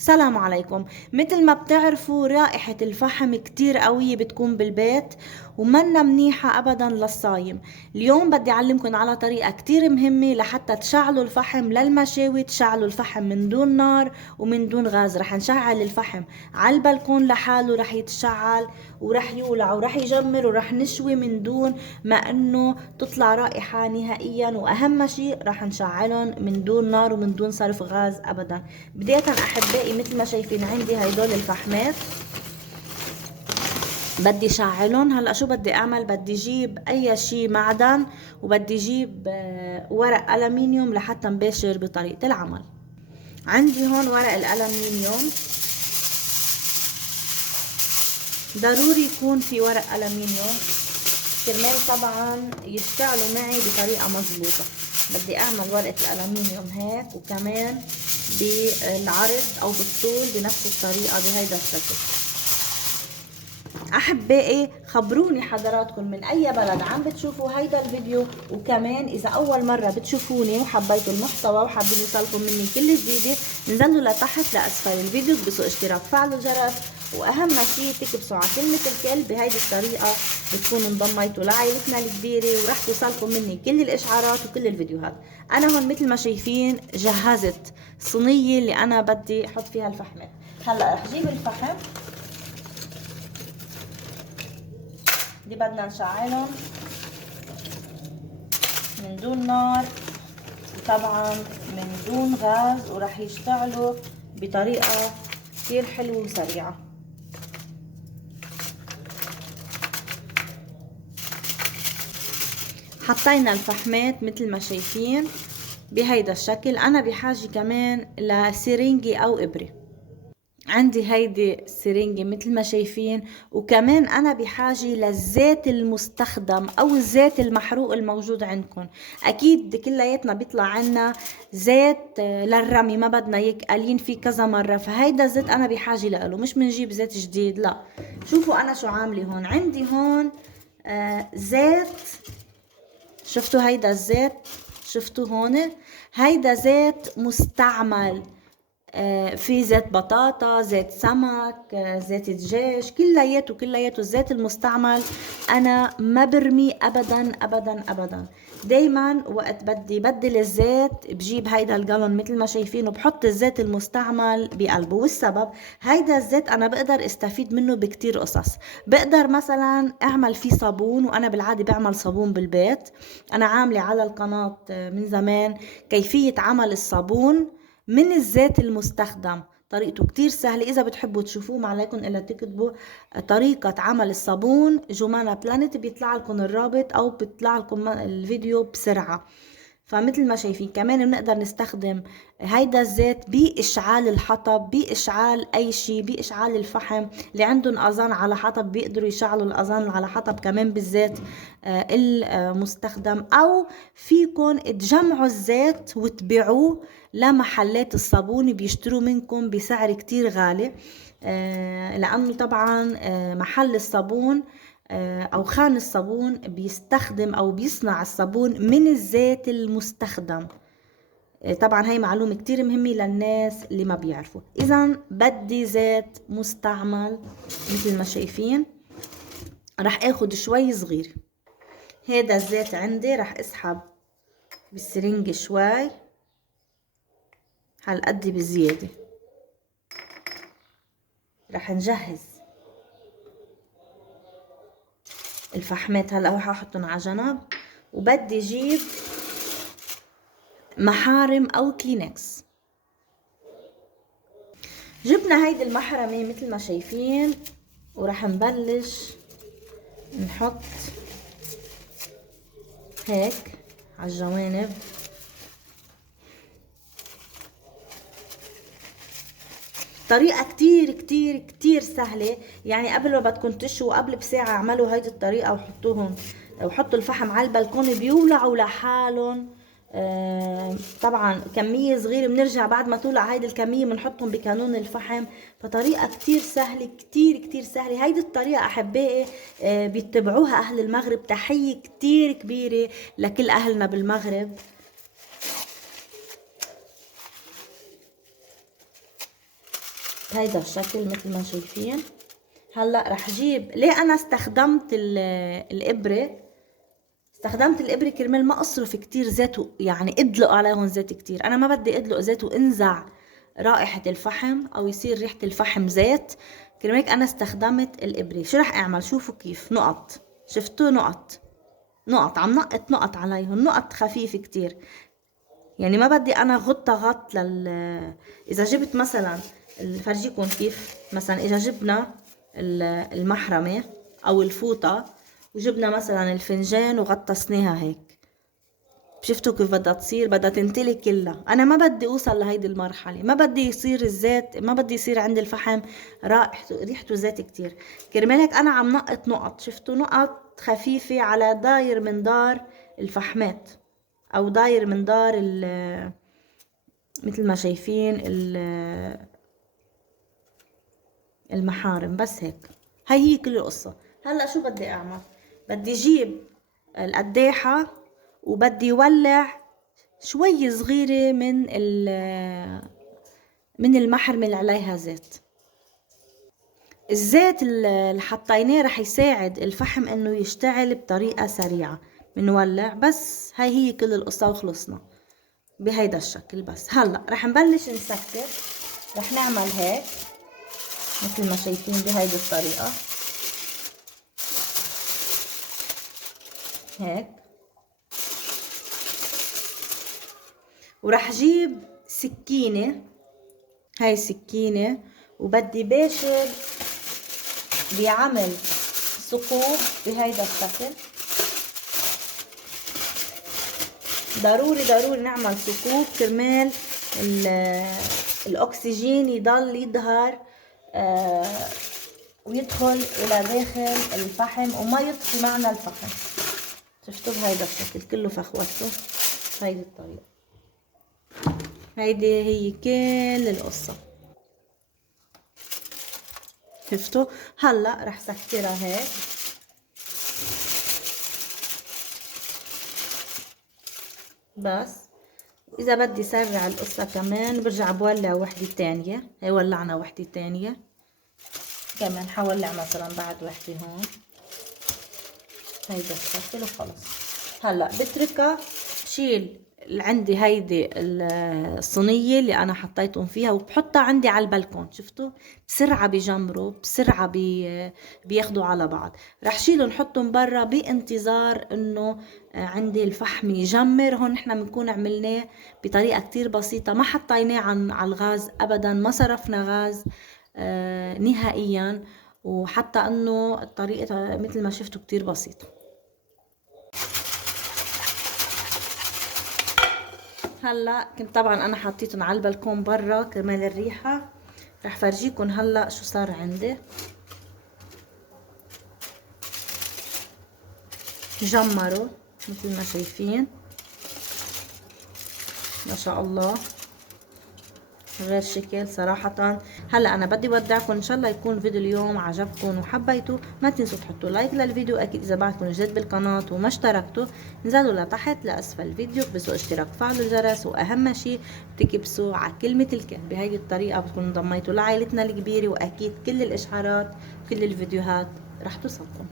السلام عليكم. مثل ما بتعرفوا رائحة الفحم كتير قوية بتكون بالبيت ومنا منيحة أبدا للصايم. اليوم بدي أعلمكم على طريقة كتير مهمة لحتى تشعلوا الفحم للمشاوي، تشعلوا الفحم من دون نار ومن دون غاز. رح نشعل الفحم على البلكون لحاله، رح يتشعل ورح يولع ورح يجمر ورح نشوي من دون ما انه تطلع رائحة نهائيا. واهم شيء رح نشعلهم من دون نار ومن دون صرف غاز ابدا. بداية احبائي مثل ما شايفين عندي هيدول الفحمات بدي شعلهم. هلا شو بدي اعمل؟ بدي جيب اي شيء معدن وبدي جيب ورق ألمنيوم لحتى نباشر بطريقة العمل. عندي هون ورق الألمنيوم، ضروري يكون في ورق ألمنيوم كرمال طبعا يشتغلوا معي بطريقة مظبوطة. بدي اعمل ورقة الألمنيوم هيك وكمان بالعرض او بالطول بنفس الطريقة بهيدا الشكل. احبائي خبروني حضراتكم من اي بلد عم بتشوفوا هيدا الفيديو، وكمان اذا اول مرة بتشوفوني وحبيتوا المحتوى وحابين يوصلكم مني كل جديد انزلوا لتحت لاسفل الفيديو تدوسوا اشتراك، فعلوا الجرس، واهم شيء تكبسوا على كلمة الكل. بهيدي الطريقة بتكونوا انضميتوا لعائلتنا الكبيرة ورح توصلكم مني كل الاشعارات وكل الفيديوهات. انا هون مثل ما شايفين جهزت صينية اللي انا بدي احط فيها الفحمات. هلا رح جيب الفحم دي بدنا نشعلهم من دون نار وطبعا من دون غاز، وراح يشتغلوا بطريقة كتير حلوة وسريعة. حطينا الفحمات مثل ما شايفين بهيدا الشكل. انا بحاجة كمان لسرنجة او ابرة. عندي هيدي السرنجة مثل ما شايفين، وكمان انا بحاجة للزيت المستخدم او الزيت المحروق الموجود عندكم. اكيد كلياتنا بيطلع عنا زيت للرمي، ما بدنا يقلين فيه كذا مرة، فهيدا الزيت انا بحاجة له، مش منجيب زيت جديد لا. شوفوا انا شو عاملة هون. عندي هون زيت، شفتوا هيدا الزيت؟ شفتوا هون؟ هيدا زيت مستعمل. في زيت بطاطا، زيت سمك، زيت دجاج، كلياته الزيت المستعمل انا ما برمي ابدا ابدا ابدا. دايما وقت بدي بدل الزيت بجيب هيدا الجالون مثل ما شايفين وبحط الزيت المستعمل بقلبه. والسبب هيدا الزيت انا بقدر استفيد منه بكتير قصص. بقدر مثلا اعمل فيه صابون، وانا بالعاده بعمل صابون بالبيت. انا عامله على القناه من زمان كيفيه عمل الصابون من الزيت المستخدم. طريقته كتير سهلة، إذا بتحبوا تشوفوه ما عليكم إلا تكتبوا طريقة عمل الصابون جمانة بلانت بيطلع لكم الرابط أو بيطلع لكم الفيديو بسرعة. فمثل ما شايفين كمان بنقدر نستخدم هيدا الزيت بإشعال الحطب، بإشعال أي شيء، بإشعال الفحم. اللي عندهم أذان على حطب بيقدروا يشعلوا الأذان على حطب كمان بالزيت المستخدم. أو فيكن تجمعوا الزيت وتبيعوه لمحلات الصابون بيشتروا منكم بسعر كتير غالي، لأنه طبعا محل الصابون او خان الصابون بيستخدم او بيصنع الصابون من الزيت المستخدم. طبعا هاي معلومة كتير مهمة للناس اللي ما بيعرفوا. اذا بدي زيت مستعمل مثل ما شايفين. رح اخد شوي صغير هيدا الزيت عندي، رح اسحب بالسرنجة شوي هالقد بزيادة. رح نجهز الفحمات. هلا هو حاحطهم على جنب وبدي جيب محارم او كلينكس. جبنا هيدي المحرمة مثل ما شايفين ورح نبلش نحط هيك على الجوانب. طريقة كتير كتير كتير سهلة، يعني قبل ما بدكم تشوا قبل بساعة اعملوا هيدي الطريقة وحطوهم وحطوا الفحم على البلكون بيولعوا لحالهم. طبعا كمية صغيرة بنرجع بعد ما تولع هيدي الكمية بنحطهم بكانون الفحم. فطريقة كتير سهلة، كتير كتير سهلة هيدي الطريقة أحبائي. بيتبعوها أهل المغرب. تحية كتير كبيرة لكل أهلنا بالمغرب. بهيدا الشكل مثل ما شايفين. هلا رح جيب، ليه انا استخدمت الابره؟ استخدمت الابره كرمال ما اصرف كتير زيت يعني ادلق عليهم زيت كتير. انا ما بدي ادلق زيت وانزع رائحه الفحم او يصير ريحه الفحم زيت، كرمال انا استخدمت الابره. شو رح اعمل؟ شوفوا كيف نقط، شفتوا نقط عم نقط نقط عليهم، نقط خفيف كتير. يعني ما بدي انا غط اذا جبت مثلا، فرجيكم كيف مثلا اذا جبنا المحرمة او الفوطة وجبنا مثلا الفنجان وغطسناها هيك، شفتوا كيف بدها تصير؟ بدها تنتلي كلها. انا ما بدي اوصل لهيدي المرحلة، ما بدي يصير الزيت، ما بدي يصير عند الفحم ريحته زيت كتير. كرمال هيك انا عم نقط نقط، شفتوا؟ نقط خفيفة على داير من دار الفحمات او داير من دار مثل ما شايفين المحارم. بس هيك، هي كل القصة. هلا شو بدي اعمل؟ بدي اجيب القداحة وبدي ولع شوي صغيرة من المحرمة اللي عليها زيت. الزيت اللي حطيناه رح يساعد الفحم انه يشتغل بطريقة سريعة. بنولع بس، هي كل القصة وخلصنا بهيدا الشكل. بس هلا رح نبلش نسكر. رح نعمل هيك مثل ما شايفين بهيدي الطريقة هيك. وراح جيب سكينة، هاي سكينة، وبدي باشر بعمل ثقوب بهيدا الشكل. ضروري نعمل ثقوب كرمال الاكسجين يضل يظهر ويدخل الى داخل الفحم وما يطفي معنا الفحم. شفتوا بهيدا الشكل كله فخوته بهيدي الطريقة. هيدي هي كل القصة، شفتوا؟ هلا رح سكرها هيك. بس اذا بدي سرع القصة كمان برجع بولع وحدة تانية. هي ولعنا وحدة تانية كمان، حولع مثلا بعد وحدة هون هيدا الشكل وخلص. هلا بتركها، بشيل اللي عندي هيدي الصينية اللي انا حطيتهم فيها وبحطها عندي على البلكون. شفتوا؟ بسرعة بيجمروا، بسرعة بياخدوا على بعض. رح شيلهم نحطهم برا بانتظار انه عندي الفحم يجمر. هون نحنا بنكون عملناه بطريقة كتير بسيطة، ما حطيناه على الغاز ابدا، ما صرفنا غاز نهائيا. وحتى انه الطريقة مثل ما شفتوا كتير بسيطة. هلا كنت طبعا انا حطيتهم على البلكون برا كرمال الريحة. رح فرجيكم هلا شو صار عندي. جمروا مثل ما شايفين، ما شاء الله، غير شكل صراحة. هلا انا بدي ودعكم، ان شاء الله يكون فيديو اليوم عجبكم وحبيتوا. ما تنسوا تحطوا لايك للفيديو. اكيد اذا بعدكم جديد بالقناة وما اشتركتوا انزلوا لتحت لاسفل الفيديو اكبسوا اشتراك، فعلوا الجرس، واهم شيء تكبسوا على كلمة الكل. بهيدي الطريقة بتكونوا انضميتوا لعائلتنا الكبيرة، واكيد كل الاشعارات كل الفيديوهات رح توصلكم.